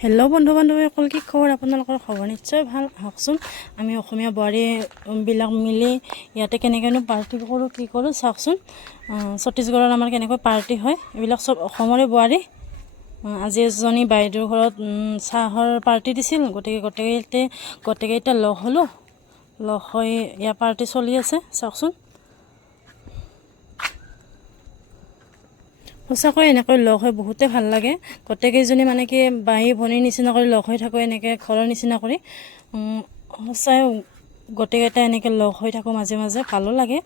Hello' বন্ধু বান্ধৱীসকল, কি খবৰ? আপোনালোকৰ খবৰ নিশ্চয় ভাল। আহকচোন আমি অসমীয়া বোৱাৰীবিলাক মিলি ইয়াতে কেনেকৈনো পাৰ্টি কৰোঁ, কি কৰোঁ চাওকচোন। ছত্তীশগড়ত আমাৰ কেনেকৈ পাৰ্টি হয়, এইবিলাক চব অসমৰে বোৱাৰী। আজি এজনী বাইদেউৰ ঘৰত চাহৰ পাৰ্টি দিছিল, গতিকে গোটেইকেইটা লগ হ'লোঁ। লগ হৈ ইয়াৰ পাৰ্টি চলি আছে চাওকচোন। সঁচাকৈ এনেকৈ লগ হৈ বহুতেই ভাল লাগে। গোটেইকেইজনী মানে কি বাই ভনীৰ নিচিনা কৰি লগ হৈ থাকোঁ, এনেকৈ ঘৰৰ নিচিনা কৰি। সঁচাই গোটেইকেইটা এনেকৈ লগ হৈ থাকোঁ মাজে মাজে, ভালো লাগে।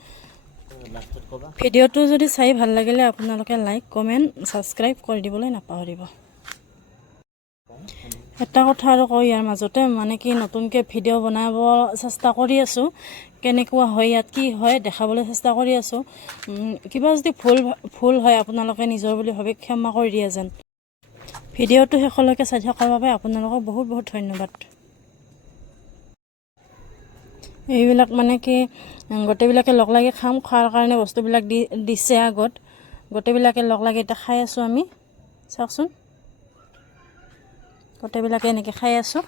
ভিডিঅ'টো যদি চাই ভাল লাগিলে আপোনালোকে লাইক, কমেণ্ট, ছাবস্ক্ৰাইব কৰি দিবলৈ নাপাহৰিব। এটা কথা আৰু কওঁ ইয়াৰ মাজতে, মানে কি নতুনকৈ ভিডিঅ' বনাব চেষ্টা কৰি আছোঁ। কেনেকুৱা হয়, ইয়াত কি হয় দেখাবলৈ চেষ্টা কৰি আছোঁ। কিবা যদি ভুল হয় আপোনালোকে নিজৰ বুলি ভাবি ক্ষমা কৰি দিয়ে যেন। ভিডিঅ'টো শেষলৈকে চাই থকাৰ বাবে আপোনালোকক বহুত বহুত ধন্যবাদ। এইবিলাক মানে কি গোটেইবিলাকে লগ লাগি খাম, খোৱাৰ কাৰণে বস্তুবিলাক দিছে আগত। গোটেইবিলাকে লগ লাগি এতিয়া খাই আছোঁ আমি চাওকচোন। গোটেইবিলাকে এনেকৈ খাই আছোঁ।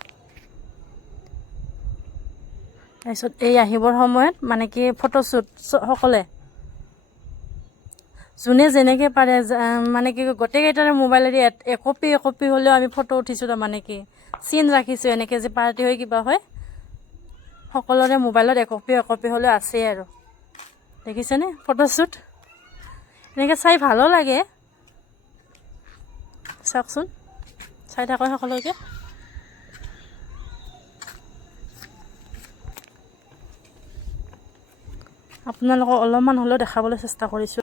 তাৰপিছত এই আহিবৰ সময়ত মানে কি ফটোশ্বুট সকলে যোনে যেনেকৈ পাৰে, মানে কি গোটেইকেইটাৰে মোবাইলেদি একপি হ'লেও আমি ফটো উঠিছোঁ। তাৰমানে কি চিন ৰাখিছোঁ, এনেকৈ যে পাৰ্টি হয় কিবা হয়, সকলোৰে মোবাইলত একপি হ'লেও আছেই আৰু। দেখিছেনে ফটোশ্বুট? এনেকৈ চাই ভালো লাগে চাওকচোন। চাই থাকোঁ সকলোকে। আপোনালোকক অলপমান হ'লেও দেখাবলৈ চেষ্টা কৰিছোঁ।